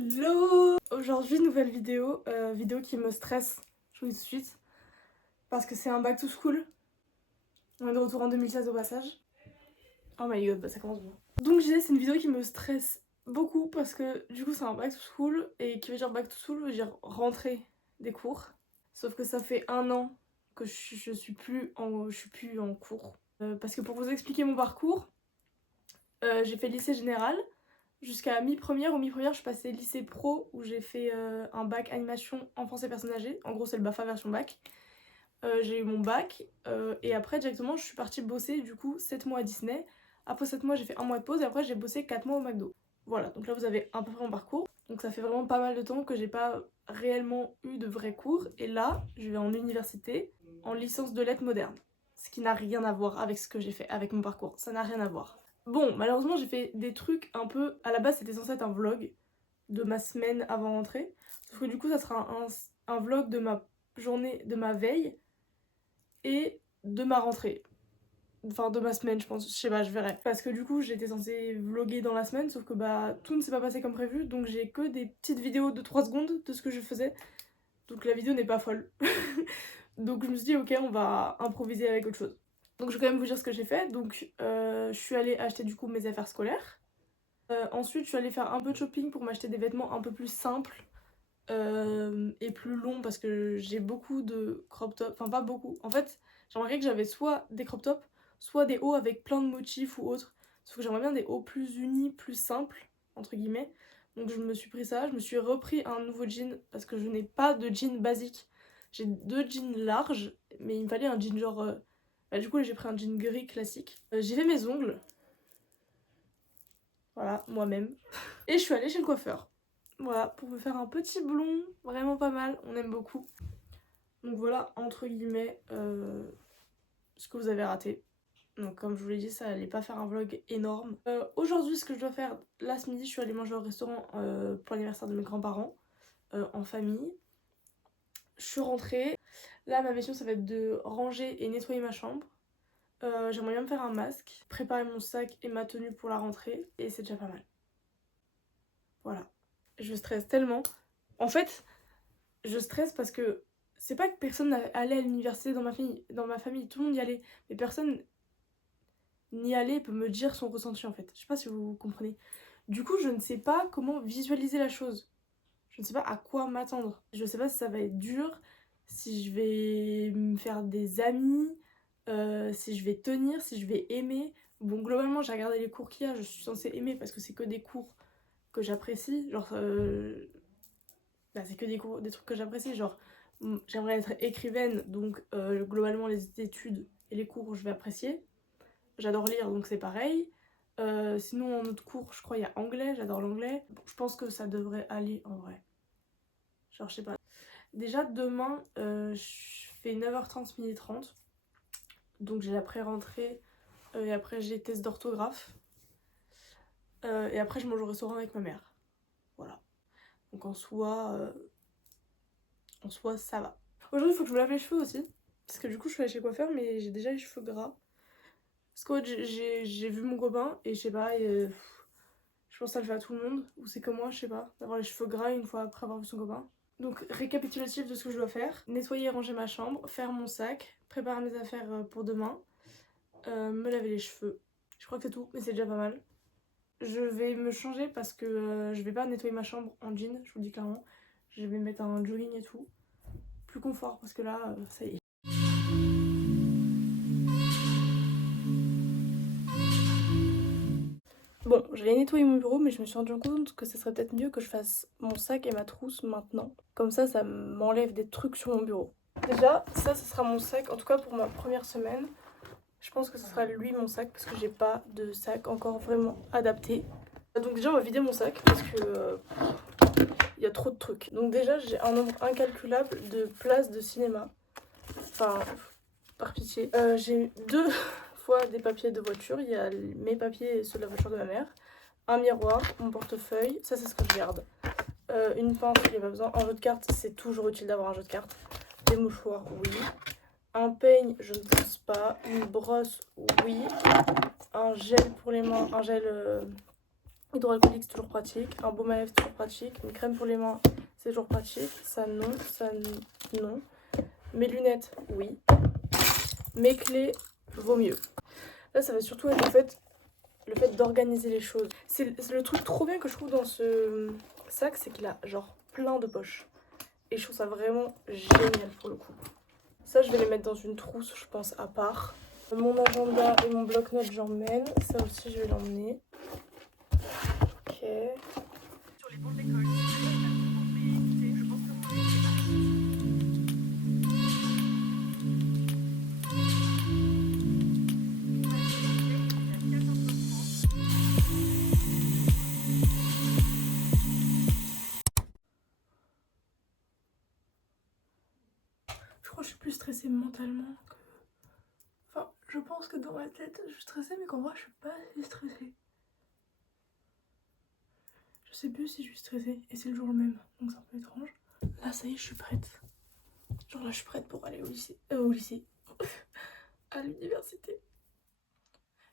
Hello! Aujourd'hui, nouvelle vidéo, vidéo qui me stresse, je vous dis tout de suite, parce que c'est un back to school. On est de retour en 2016 au passage. Oh my god, bah ça commence bien. Donc c'est une vidéo qui me stresse beaucoup parce que du coup c'est un back to school, et qui veut dire back to school veut dire rentrée des cours. Sauf que ça fait 1 an que je suis plus en cours. Parce que pour vous expliquer mon parcours, j'ai fait lycée général. Jusqu'à mi-première. Au mi-première, je passais lycée pro où j'ai fait un bac animation enfance et personnes âgées. En gros, c'est le BAFA version bac. J'ai eu mon bac et après, directement, je suis partie bosser du coup 7 mois à Disney. Après 7 mois, j'ai fait 1 mois de pause et après, j'ai bossé 4 mois au McDo. Voilà, donc là, vous avez à peu près mon parcours. Donc ça fait vraiment pas mal de temps que j'ai pas réellement eu de vrais cours. Et là, je vais en université en licence de lettres modernes. Ce qui n'a rien à voir avec ce que j'ai fait, avec mon parcours. Ça n'a rien à voir. Bon, malheureusement, j'ai fait des trucs un peu... À la base, c'était censé être un vlog de ma semaine avant rentrée. Sauf que du coup, ça sera un vlog de ma journée, de ma veille et de ma rentrée. Enfin, de ma semaine, je pense. Je sais pas, je verrai. Parce que du coup, j'étais censée vlogger dans la semaine, sauf que bah, tout ne s'est pas passé comme prévu. Donc j'ai que des petites vidéos de 3 secondes de ce que je faisais. Donc la vidéo n'est pas folle. Donc je me suis dit, ok, on va improviser avec autre chose. Donc je vais quand même vous dire ce que j'ai fait. Donc je suis allée acheter du coup mes affaires scolaires. Ensuite je suis allée faire un peu de shopping pour m'acheter des vêtements un peu plus simples et plus longs parce que j'ai beaucoup de crop top. Enfin pas beaucoup. En fait j'aimerais que j'avais soit des crop tops, soit des hauts avec plein de motifs ou autres. Sauf que j'aimerais bien des hauts plus unis, plus simples, entre guillemets. Donc je me suis pris ça. Je me suis repris un nouveau jean parce que je n'ai pas de jean basique. J'ai 2 jeans larges, mais il me fallait un jean genre... Bah, du coup, j'ai pris un jean gris classique. J'ai fait mes ongles. Voilà, moi-même. Et je suis allée chez le coiffeur. Voilà, pour me faire un petit blond, vraiment pas mal, on aime beaucoup. Donc voilà, entre guillemets, ce que vous avez raté. Donc comme je vous l'ai dit, ça allait pas faire un vlog énorme. Aujourd'hui, ce que je dois faire, là ce midi, je suis allée manger au restaurant pour l'anniversaire de mes grands-parents, en famille. Je suis rentrée. Là, ma mission, ça va être de ranger et nettoyer ma chambre. J'aimerais bien me faire un masque, préparer mon sac et ma tenue pour la rentrée, et c'est déjà pas mal. Voilà. Je stresse tellement. En fait, je stresse parce que c'est pas que personne allait à l'université dans ma famille, tout le monde y allait, mais personne n'y allait peut me dire son ressenti en fait. Je sais pas si vous comprenez. Du coup, je ne sais pas comment visualiser la chose. Je ne sais pas à quoi m'attendre. Je sais pas si ça va être dur, si je vais me faire des amis, si je vais tenir, si je vais aimer. Bon, globalement, j'ai regardé les cours qu'il y a, je suis censée aimer parce que c'est que des cours que j'apprécie. Genre, bah, c'est que des trucs que j'apprécie. Genre, j'aimerais être écrivaine, donc globalement, les études et les cours, je vais apprécier. J'adore lire, donc c'est pareil. Sinon, en autre cours, je crois il y a anglais, j'adore l'anglais. Bon, je pense que ça devrait aller en vrai. Genre, je sais pas. Déjà, demain, je fais 9h30, 12h30. Donc, j'ai la pré-rentrée. Et après, j'ai test d'orthographe. Et après, je mange au restaurant avec ma mère. Voilà. Donc, en soi, ça va. Aujourd'hui, il faut que je me lave les cheveux aussi. Parce que du coup, je suis allée chez le coiffeur, mais j'ai déjà les cheveux gras. Parce qu'en fait, j'ai vu mon copain et je sais pas, je pense que ça le fait à tout le monde. Ou c'est comme moi, je sais pas, d'avoir les cheveux gras une fois après avoir vu son copain. Donc récapitulatif de ce que je dois faire: nettoyer et ranger ma chambre, faire mon sac, préparer mes affaires pour demain, me laver les cheveux. Je crois que c'est tout, mais c'est déjà pas mal. Je vais me changer parce que je vais pas nettoyer ma chambre en jean, je vous le dis clairement. Je vais mettre un jogging et tout. Plus confort parce que là, ça y est. Bon, j'allais nettoyer mon bureau, mais je me suis rendu compte que ce serait peut-être mieux que je fasse mon sac et ma trousse maintenant. Comme ça m'enlève des trucs sur mon bureau. Déjà, ça, ce sera mon sac, en tout cas pour ma première semaine. Je pense que ce sera lui mon sac parce que j'ai pas de sac encore vraiment adapté. Donc déjà, on va vider mon sac parce que il y a trop de trucs. Donc déjà, j'ai un nombre incalculable de places de cinéma. Enfin, par pitié. J'ai 2 fois des papiers de voiture. Il y a mes papiers et ceux de la voiture de ma mère. Un miroir, mon portefeuille, ça c'est ce que je garde. Une pince, il n'y a pas besoin. Un jeu de cartes, c'est toujours utile d'avoir un jeu de cartes. Des mouchoirs, oui. Un peigne, je ne pense pas. Une brosse, oui. Un gel pour les mains, un gel Hydroalcoolique, c'est toujours pratique. Un baume à lèvres, c'est toujours pratique. Une crème pour les mains, c'est toujours pratique. Ça, non. Ça, non. Mes lunettes, oui. Mes clés, vaut mieux. Là, ça va surtout être le fait d'organiser les choses. C'est le truc trop bien que je trouve dans ce sac, c'est qu'il a genre plein de poches. Et je trouve ça vraiment génial pour le coup. Ça, je vais les mettre dans une trousse, je pense, à part. Mon agenda et mon bloc-notes, j'emmène. Ça aussi, je vais l'emmener. Ok. Sur les bancs de l'école, je pense que je crois que je suis plus stressée mentalement que... Enfin, je pense que dans ma tête, je suis stressée, mais qu'en vrai, je suis pas assez stressée. Je sais plus si je suis stressée, et c'est le jour même, donc c'est un peu étrange. Là, ça y est, je suis prête. Genre là, je suis prête pour aller au lycée, à l'université.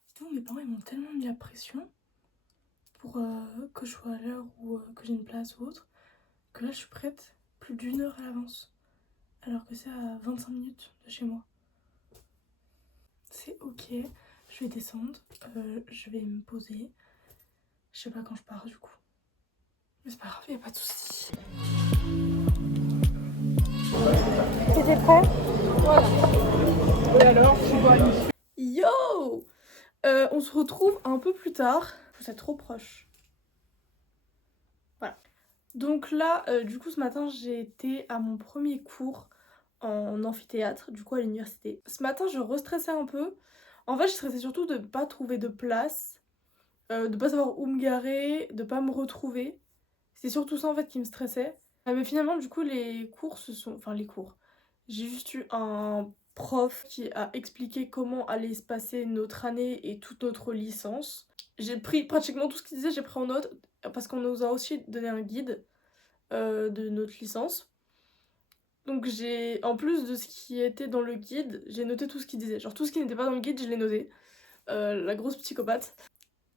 Sinon, mes parents, ils m'ont tellement mis la pression pour que je sois à l'heure ou que j'ai une place ou autre, que là, je suis prête plus d'1 heure à l'avance. Alors que c'est à 25 minutes de chez moi. C'est ok, je vais descendre, je vais me poser. Je sais pas quand je pars du coup. Mais c'est pas grave, y'a pas de soucis. T'étais prêt? Voilà. Et alors, tu vois une... Yo, on se retrouve un peu plus tard. Vous êtes trop proche. Voilà. Donc là, du coup, ce matin, j'ai été à mon premier cours en amphithéâtre, du coup à l'université. Ce matin, je restressais un peu. En fait, je stressais surtout de ne pas trouver de place, de pas savoir où me garer, de pas me retrouver. C'est surtout ça en fait qui me stressait. Mais finalement, du coup, les cours se sont... Enfin, les cours. J'ai juste eu un prof qui a expliqué comment allait se passer notre année et toute notre licence. J'ai pris pratiquement tout ce qu'il disait, j'ai pris en note, parce qu'on nous a aussi donné un guide de notre licence. Donc j'ai, en plus de ce qui était dans le guide, j'ai noté tout ce qu'il disait. Genre tout ce qui n'était pas dans le guide, je l'ai noté. La grosse psychopathe.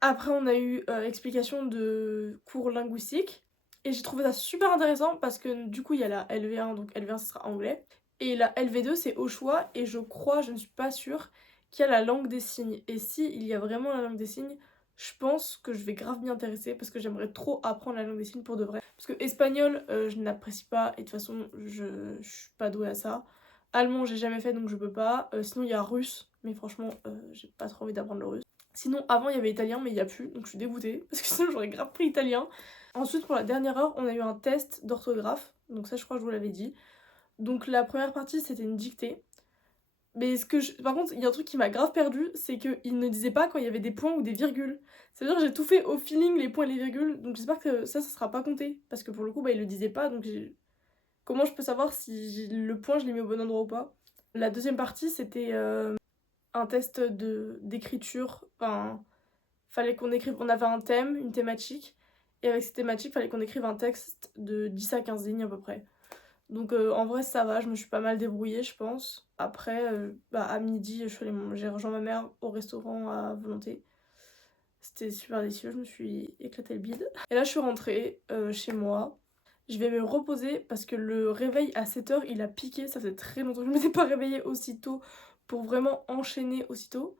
Après on a eu explication de cours linguistiques. Et j'ai trouvé ça super intéressant parce que du coup il y a la LV1, donc LV1 ce sera anglais. Et la LV2 c'est au choix et je crois, je ne suis pas sûre, qu'il y a la langue des signes. Et si il y a vraiment la langue des signes, je pense que je vais grave m'y intéresser parce que j'aimerais trop apprendre la langue des signes pour de vrai. Parce que espagnol, je n'apprécie pas et de toute façon, je suis pas douée à ça. Allemand, j'ai jamais fait donc je peux pas. Sinon, il y a russe, mais franchement, j'ai pas trop envie d'apprendre le russe. Sinon, avant, il y avait italien, mais il y a plus, donc je suis dégoûtée parce que sinon, j'aurais grave pris italien. Ensuite, pour la dernière heure, on a eu un test d'orthographe, donc ça, je crois que je vous l'avais dit. Donc, la première partie, c'était une dictée. Mais par contre, il y a un truc qui m'a grave perdu, c'est qu'il ne disait pas quand il y avait des points ou des virgules. C'est-à-dire que j'ai tout fait au feeling, les points et les virgules, donc j'espère que ça sera pas compté. Parce que pour le coup, bah, il le disait pas, donc comment je peux savoir si le point, je l'ai mis au bon endroit ou pas? La deuxième partie, c'était un test d'écriture. Enfin, fallait qu'on écrive, on avait un thème, une thématique, et avec cette thématique, fallait qu'on écrive un texte de 10 à 15 lignes à peu près. Donc en vrai ça va, je me suis pas mal débrouillée je pense. Après à midi j'ai rejoint ma mère au restaurant à volonté. C'était super délicieux, je me suis éclaté le bide. Et là je suis rentrée chez moi. Je vais me reposer parce que le réveil à 7h il a piqué, ça faisait très longtemps que je ne m'étais pas réveillée aussitôt pour vraiment enchaîner aussitôt.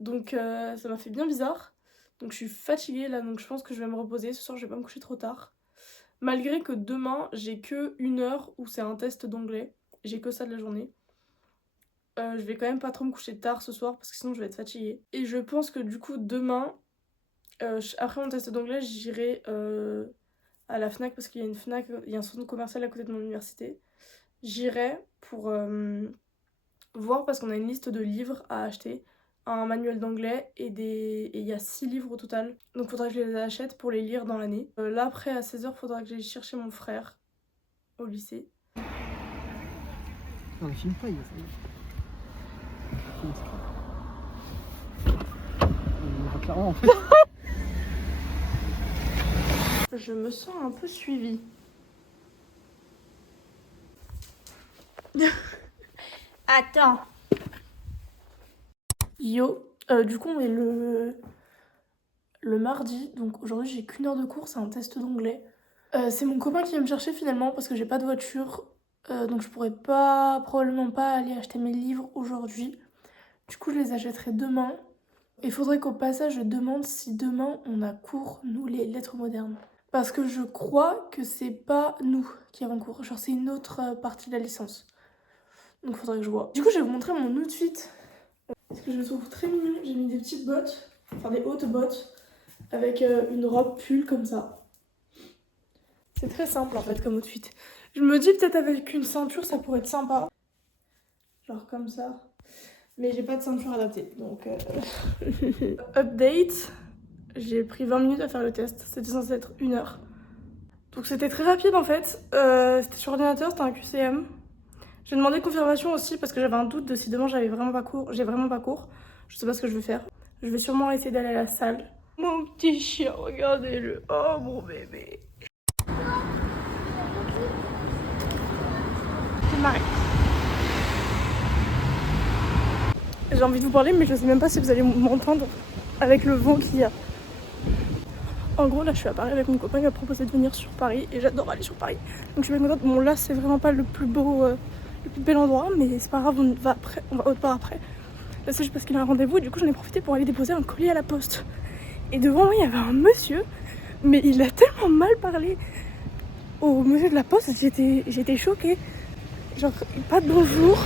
Donc ça m'a fait bien bizarre. Donc je suis fatiguée là, donc je pense que je vais me reposer. Ce soir je vais pas me coucher trop tard. Malgré que demain, j'ai que 1 heure où c'est un test d'anglais. J'ai que ça de la journée. Je vais quand même pas trop me coucher tard ce soir parce que sinon je vais être fatiguée. Et je pense que du coup demain, après mon test d'anglais, j'irai à la Fnac parce qu'il y a une Fnac, il y a un centre commercial à côté de mon université. J'irai pour voir parce qu'on a une liste de livres à acheter, un manuel d'anglais et il y a 6 livres au total. Donc faudra que je les achète pour les lire dans l'année. Là après à 16h, faudra que j'aille chercher mon frère au lycée. On ne filme pas, il y a ça. On ira clairement en fait. Je me sens un peu suivie. Attends. Yo, du coup on est le mardi, donc aujourd'hui j'ai qu'une heure de cours, c'est un test d'anglais. C'est mon copain qui vient me chercher finalement parce que j'ai pas de voiture, donc je pourrais probablement pas aller acheter mes livres aujourd'hui. Du coup je les achèterai demain. Il faudrait qu'au passage je demande si demain on a cours, nous les lettres modernes. Parce que je crois que c'est pas nous qui avons cours, genre c'est une autre partie de la licence. Donc faudrait que je vois. Du coup je vais vous montrer mon outfit. Parce que je le trouve très mignon, j'ai mis des petites bottes, enfin des hautes bottes, avec une robe pull comme ça. C'est très simple en fait comme outfit. Je me dis peut-être avec une ceinture ça pourrait être sympa. Genre comme ça. Mais j'ai pas de ceinture adaptée donc... Update. J'ai pris 20 minutes à faire le test. C'était censé être 1 heure. Donc c'était très rapide en fait. C'était sur ordinateur, c'était un QCM. J'ai demandé confirmation aussi parce que j'avais un doute de si demain j'avais vraiment pas cours. J'ai vraiment pas cours. Je sais pas ce que je vais faire. Je vais sûrement essayer d'aller à la salle. Mon petit chien, regardez-le. Oh mon bébé. J'ai envie de vous parler mais je sais même pas si vous allez m'entendre avec le vent qu'il y a. En gros là je suis à Paris avec mon copain, il m'a proposé de venir sur Paris et j'adore aller sur Paris. Donc je suis bien contente. Bon là c'est vraiment pas le plus beau, le plus bel endroit mais c'est pas grave, on va autre part après. Là c'est juste parce qu'il a un rendez-vous et du coup j'en ai profité pour aller déposer un colis à la poste. Et devant moi il y avait un monsieur, mais il a tellement mal parlé au monsieur de la poste, j'étais choquée. Genre pas de bonjour.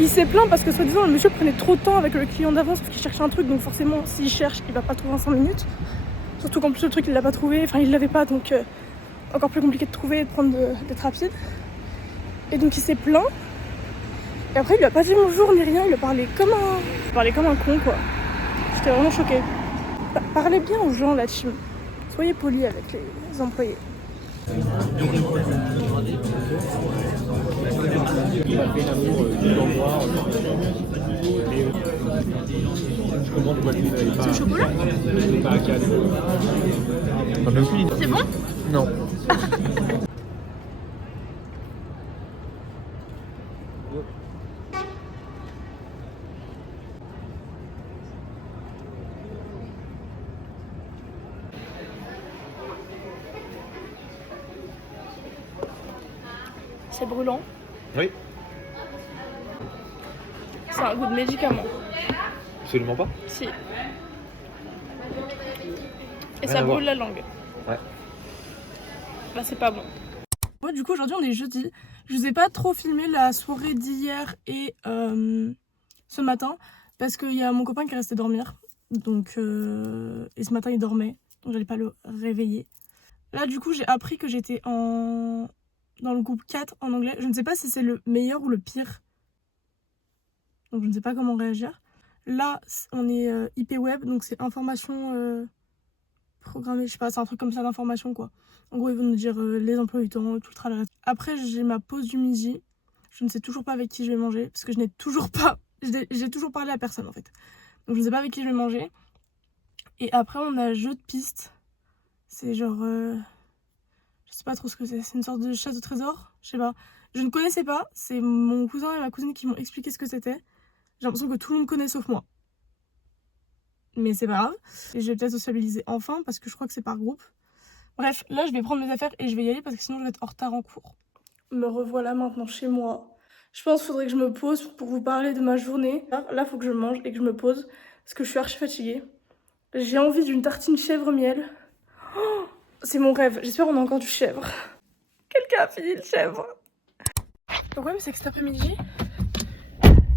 Il s'est plaint parce que soi-disant le monsieur prenait trop de temps avec le client d'avant sauf qu'il cherchait un truc donc forcément s'il cherche il va pas trouver en 5 minutes. Surtout qu'en plus le truc il l'a pas trouvé, enfin il l'avait pas donc encore plus compliqué de trouver et d'être rapide. Et donc il s'est plaint. Et après il lui a pas dit bonjour ni rien, il parlait comme un con quoi. J'étais vraiment choquée. Parlez bien aux gens la team. Soyez polis avec les employés. C'est au chocolat ? C'est bon ? Non. C'est brûlant. Oui, C'est un goût de médicament. absolument pas. Si. Et Rien ça à voir. brûle la langue. Ouais. Bah c'est pas bon. Moi du coup aujourd'hui on est jeudi. Je vous ai pas trop filmé la soirée d'hier et ce matin parce qu'il y a mon copain qui est resté dormir. Donc et ce matin il dormait. Donc j'allais pas le réveiller. Là du coup j'ai appris que j'étais dans le groupe 4 en anglais. Je ne sais pas si c'est le meilleur ou le pire. Donc je ne sais pas comment réagir. Là on est IP web donc c'est information programmée. Je sais pas, c'est un truc comme ça d'information quoi. En gros ils vont nous dire les emplois du temps, tout le tralala. Après j'ai ma pause du midi. Je ne sais toujours pas avec qui je vais manger parce que je n'ai toujours pas... J'ai toujours parlé à personne en fait. Donc je ne sais pas avec qui je vais manger. Et après on a jeu de piste. C'est genre... je sais pas trop ce que c'est. C'est une sorte de chasse au trésor. Je sais pas. Je ne connaissais pas. C'est mon cousin et ma cousine qui m'ont expliqué ce que c'était. J'ai l'impression que tout le monde connaît sauf moi. Mais c'est pas grave. Et je vais peut-être sociabiliser enfin parce que je crois que c'est par groupe. Bref, là je vais prendre mes affaires et je vais y aller parce que sinon je vais être en retard en cours. Me revoilà maintenant chez moi. Je pense qu'il faudrait que je me pose pour vous parler de ma journée. Là faut que je mange et que je me pose parce que je suis archi fatiguée. J'ai envie d'une tartine chèvre-miel. Oh, c'est mon rêve. J'espère qu'on a encore du chèvre. Quelqu'un a fini le chèvre. Le problème c'est que cet après-midi,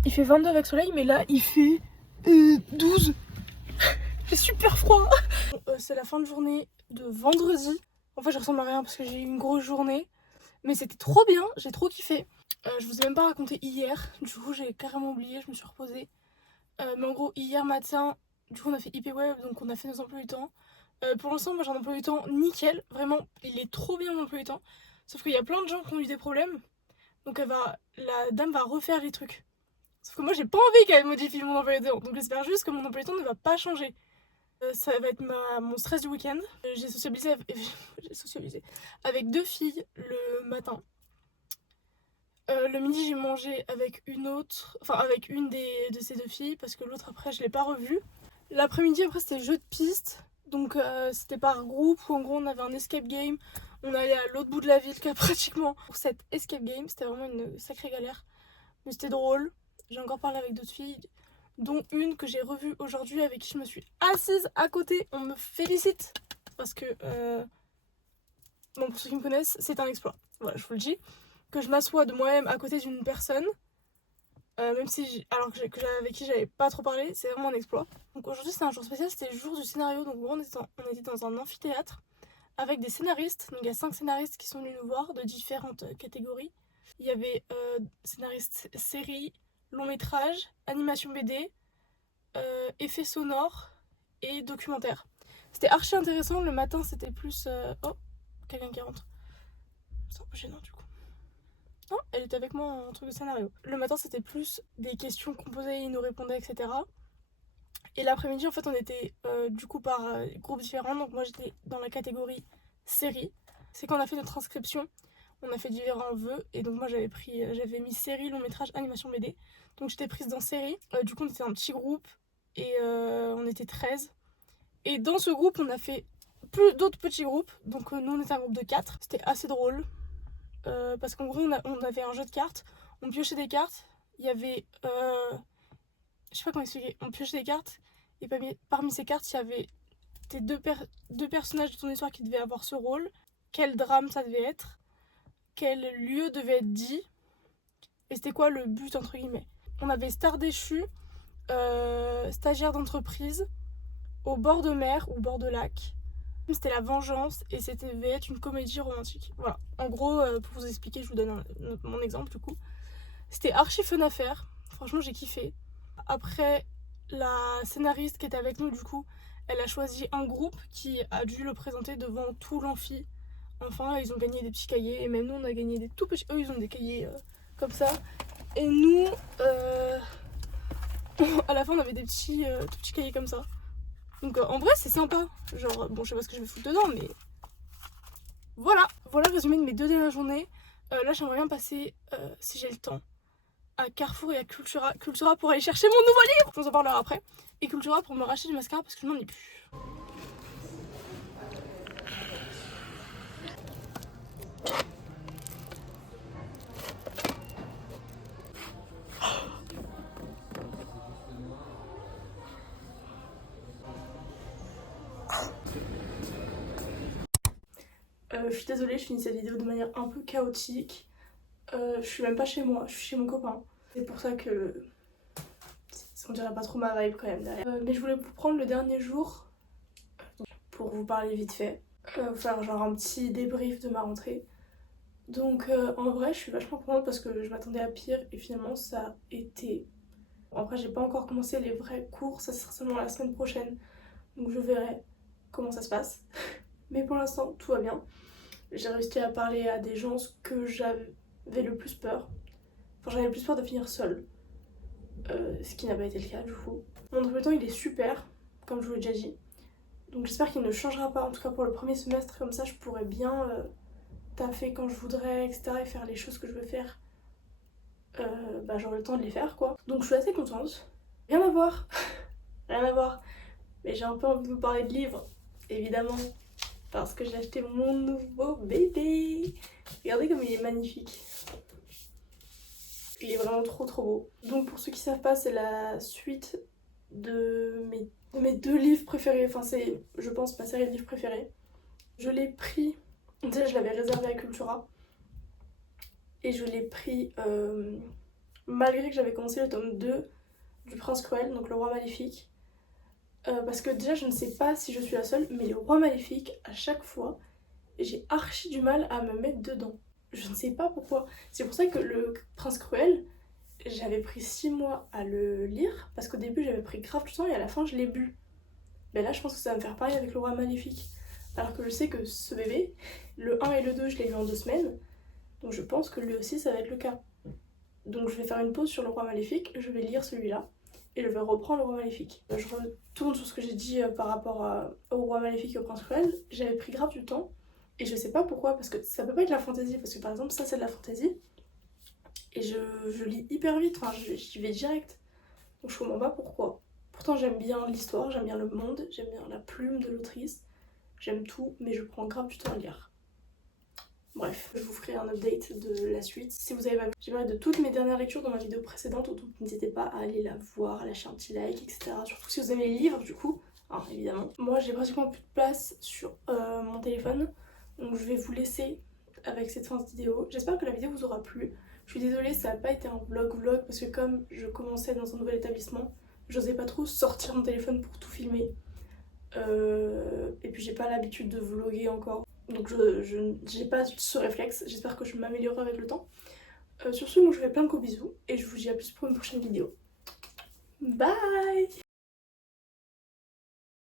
il fait 22 avec soleil mais là il fait 12. J'ai super froid. C'est la fin de journée de vendredi. En fait je ressemble à rien parce que j'ai eu une grosse journée. Mais c'était trop bien, j'ai trop kiffé. Je vous ai même pas raconté hier. Du coup j'ai carrément oublié, je me suis reposée. Mais en gros hier matin, du coup on a fait IP Web, donc on a fait nos emplois du temps. Pour l'instant moi j'ai un emploi du temps nickel. Vraiment il est trop bien mon emploi du temps. Sauf qu'il y a plein de gens qui ont eu des problèmes. Donc la dame va refaire les trucs. Sauf que moi j'ai pas envie qu'elle modifie mon emploi du temps. Donc j'espère juste que mon emploi du temps ne va pas changer. Ça va être mon stress du week-end. J'ai socialisé avec 2 filles le matin. Le midi j'ai mangé avec une de ces 2 filles parce que l'autre après je l'ai pas revue. L'après-midi après c'était jeu de piste. Donc c'était par groupe où en gros on avait un escape game, on allait à l'autre bout de la ville pratiquement. Pour cette escape game, c'était vraiment une sacrée galère. Mais c'était drôle. J'ai encore parlé avec d'autres filles, dont une que j'ai revue aujourd'hui avec qui je me suis assise à côté. On me félicite parce que, bon, pour ceux qui me connaissent, c'est un exploit. Voilà, je vous le dis. Que je m'assois de moi-même à côté d'une personne, même si, avec qui j'avais pas trop parlé, c'est vraiment un exploit. Donc aujourd'hui c'était un jour spécial, c'était le jour du scénario. Donc on était dans un amphithéâtre avec des scénaristes. Donc il y a 5 scénaristes qui sont venus nous voir de différentes catégories. Il y avait scénaristes série, long métrage, animation BD, effets sonores et documentaire. C'était archi intéressant. Le matin c'était plus... Oh, quelqu'un qui rentre. C'est un peu gênant du coup. Non, elle était avec moi en truc de scénario. Le matin c'était plus des questions qu'on posait, ils nous répondaient, etc. Et l'après-midi en fait on était du coup par groupes différents. Donc moi j'étais dans la catégorie série. C'est quand on a fait notre inscription, on a fait différents vœux. Et donc moi j'avais mis série, long métrage, animation BD. Donc j'étais prise dans série. Du coup on était un petit groupe et on était 13. Et dans ce groupe on a fait plus d'autres petits groupes. Donc nous on était un groupe de 4. C'était assez drôle. Parce qu'en gros on avait un jeu de cartes, on piochait des cartes, il y avait je sais pas comment expliquer, on piochait des cartes et parmi ces cartes il y avait tes deux personnages de ton histoire qui devaient avoir ce rôle, quel drame ça devait être, quel lieu devait être dit et c'était quoi le but entre guillemets. On avait star déchu, stagiaire d'entreprise, au bord de mer ou bord de lac. C'était la vengeance et c'était devait être une comédie romantique. Voilà. En gros, pour vous expliquer, je vous donne mon exemple du coup. C'était archi fun à faire. Franchement, j'ai kiffé. Après, la scénariste qui était avec nous, du coup, elle a choisi un groupe qui a dû le présenter devant tout l'amphi. Enfin, ils ont gagné des petits cahiers et même nous, on a gagné des tout petits. Eux, ils ont des cahiers comme ça. Et nous, à la fin, on avait des tout petits cahiers comme ça. Donc en vrai c'est sympa, genre bon je sais pas ce que je vais foutre dedans mais voilà le résumé de mes 2 dernières journées. Là j'aimerais bien passer, si j'ai le temps, à Carrefour et à Cultura pour aller chercher mon nouveau livre, je vous en parlerai après, et Cultura pour me racheter du mascara parce que je n'en ai plus. Je suis désolée, je finis cette vidéo de manière un peu chaotique. Je suis même pas chez moi, je suis chez mon copain. C'est pour ça que on dirait pas trop ma vibe quand même derrière. Mais je voulais vous prendre le dernier jour pour vous parler vite fait. Faire genre un petit débrief de ma rentrée. Donc en vrai je suis vachement contente parce que je m'attendais à pire et finalement ça a été... Après j'ai pas encore commencé les vrais cours, ça sera seulement la semaine prochaine. Donc je verrai comment ça se passe. Mais pour l'instant tout va bien. J'ai réussi à parler à des gens que j'avais le plus peur. Enfin j'avais le plus peur de finir seule. Ce qui n'a pas été le cas du coup. Mon emploi du temps il est super, comme je vous l'ai déjà dit. Donc j'espère qu'il ne changera pas, en tout cas pour le premier semestre, comme ça je pourrais bien taffer quand je voudrais, etc. et faire les choses que je veux faire. J'aurai le temps de les faire quoi. Donc je suis assez contente. Rien à voir, rien à voir. Mais j'ai un peu envie de vous parler de livres, évidemment. Parce que j'ai acheté mon nouveau bébé. Regardez comme il est magnifique. Il est vraiment trop beau. Donc pour ceux qui savent pas, c'est la suite de mes 2 livres préférés. Enfin c'est, je pense, ma série de livres préférée. Je l'ai pris, déjà je l'avais réservé à Cultura. Et je l'ai pris malgré que j'avais commencé le tome 2 du Prince Cruel, donc le Roi Maléfique. Parce que déjà je ne sais pas si je suis la seule, mais le Roi Maléfique, à chaque fois, j'ai archi du mal à me mettre dedans. Je ne sais pas pourquoi. C'est pour ça que le Prince Cruel, j'avais pris 6 mois à le lire, parce qu'au début j'avais pris grave du temps et à la fin je l'ai bu. Mais là je pense que ça va me faire pareil avec le Roi Maléfique. Alors que je sais que ce bébé, le 1 et le 2 je l'ai lu en 2 semaines, donc je pense que lui aussi ça va être le cas. Donc je vais faire une pause sur le Roi Maléfique, je vais lire celui-là, et je vais reprendre le Roi Maléfique. Je retourne sur ce que j'ai dit par rapport au Roi Maléfique et au Prince Cruel. J'avais pris grave du temps, et je sais pas pourquoi, parce que ça peut pas être la fantaisie, parce que par exemple ça c'est de la fantaisie, et je lis hyper vite, enfin j'y vais direct. Donc je comprends pas pourquoi Pourtant j'aime bien l'histoire, j'aime bien le monde, j'aime bien la plume de l'autrice, j'aime tout, mais je prends grave du temps à lire. Bref, je vous ferai un update de la suite. Si vous avez pas vu, j'ai parlé de toutes mes dernières lectures dans ma vidéo précédente, donc n'hésitez pas à aller la voir, à lâcher un petit like, etc. Surtout si vous aimez les livres du coup, hein, évidemment. Moi j'ai pratiquement plus de place sur mon téléphone, donc je vais vous laisser avec cette fin de vidéo. J'espère que la vidéo vous aura plu. Je suis désolée, ça n'a pas été un vlog parce que comme je commençais dans un nouvel établissement, j'osais pas trop sortir mon téléphone pour tout filmer. Et puis j'ai pas l'habitude de vlogger encore. Donc je j'ai pas ce réflexe, j'espère que je m'améliorerai avec le temps. Sur ce, moi je vous fais plein de gros bisous et je vous dis à plus pour une prochaine vidéo. Bye!